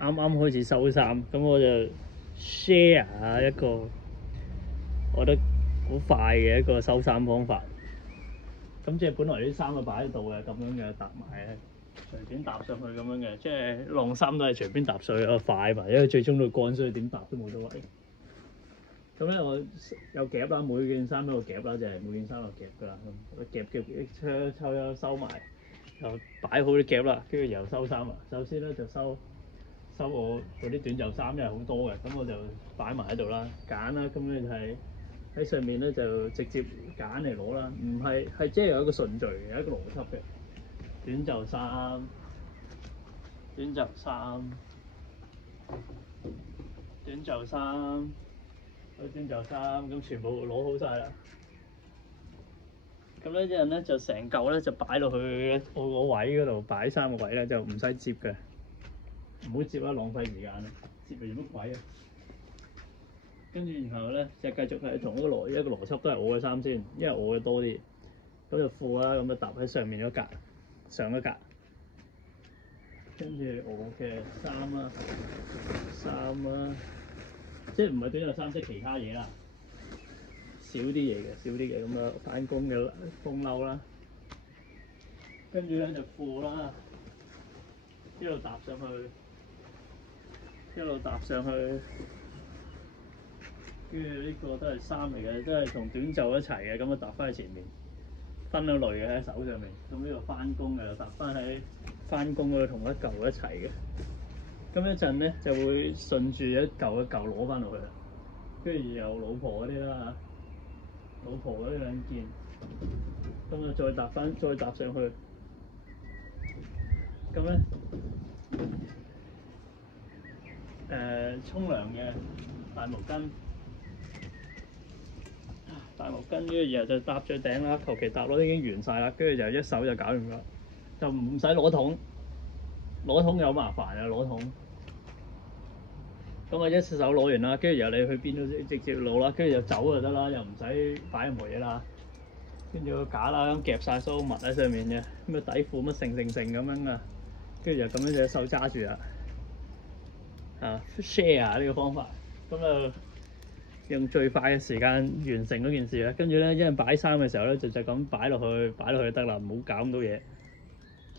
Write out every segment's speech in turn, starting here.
啱啱開始收衫，咁我就 share 下一個我覺得好快嘅一個收衫方法。咁即係本來啲衫啊擺喺度嘅，咁樣嘅搭埋咧，隨便搭上去咁樣嘅，即係晾衫都係隨便搭上去啊快嘛，因為最終都乾，所以點搭都冇所謂。咁咧我有夾啦，每件衫都有夾啦，就係每件衫有夾噶啦，咁夾抽收埋，又擺好啲夾啦，跟住又收衫啦。首先咧就收我嗰啲短袖衫，因為好多嘅，咁我就擺埋喺度啦，揀啦，咁咧就係喺上面咧就直接揀嚟攞啦，唔係即係有一個順序嘅，有一個邏輯嘅。短袖衫，短袖衫，短袖衫。短袖衫咁全部攞好晒啦，咁咧啲人咧就成嚿咧就擺落去我個位嗰度，擺衫個位咧就唔使摺嘅，唔好摺啦，浪費時間啦，摺嚟做乜鬼啊？跟住然後咧就繼續係同一個邏輯都係我嘅衫先，因為我嘅多啲，咁就褲啦，咁就搭喺上面嗰格，上一格，跟住我嘅衫啦。即係唔係短袖衫，即係其他嘢啦，少啲嘢咁啊，返工嘅風褸啦，跟住咧就褲啦，一路搭上去，跟住呢個都係衫嚟嘅，都係同短袖一齊嘅，咁啊搭翻喺前面，分咗類嘅喺手上面，咁呢度返工嘅就搭翻喺返工嗰度同一嚿一齊嘅。咁一陣咧就會順住一嚿攞翻落去啦，跟住有老婆嗰啲啦嚇，老婆嗰啲兩件，咁啊再搭上去，咁咧沖涼嘅大毛巾，跟住然後就搭最頂啦，求其搭咯，已經完晒啦，跟住就一手就搞掂啦，就唔使攞桶有麻煩啊，攞桶。咁啊一隻手攞完啦，跟住由你去邊都直接攞啦，跟住就走就得啦，又唔使擺任何嘢啦。跟住個架啦，咁夾晒所有物喺上面嘅，咁啊底褲乜成咁樣啊，跟住就咁樣隻手揸住啦。share 呢個方法，咁啊用最快嘅時間完成嗰件事啦。跟住咧，因為擺衫嘅時候咧，就咁擺落去就得啦，唔好搞咁多嘢。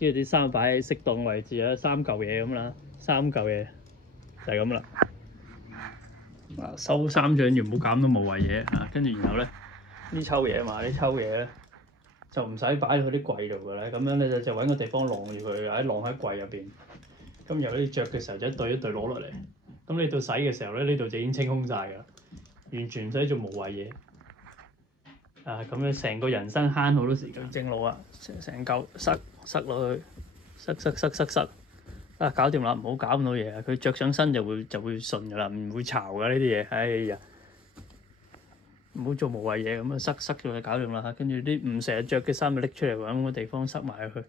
跟住啲衫擺喺適當位置啦，3嚿嘢咁啦，3嚿嘢就係咁啦。收衫最緊要唔好搞咁多無謂嘢啊！跟住然後咧呢抽嘢咧就唔使擺喺啲櫃度嘅咧，咁樣咧就揾個地方晾住佢，喺晾喺櫃入邊。咁由你着嘅時候就一對攞落嚟，咁你到洗嘅時候咧呢度就已經清空晒㗎，完全唔使做無謂嘢。咁樣成個人生慳好多時間，正路啊！成嚿塞落去，塞。搞掂啦，唔好搞咁多嘢啊！佢着上身就會順噶啦，唔會巢噶呢啲嘢。哎呀，唔好做無謂嘢咁啊！塞咗就搞掂啦。跟住啲唔成日着嘅衫就拎出嚟揾個地方塞埋佢。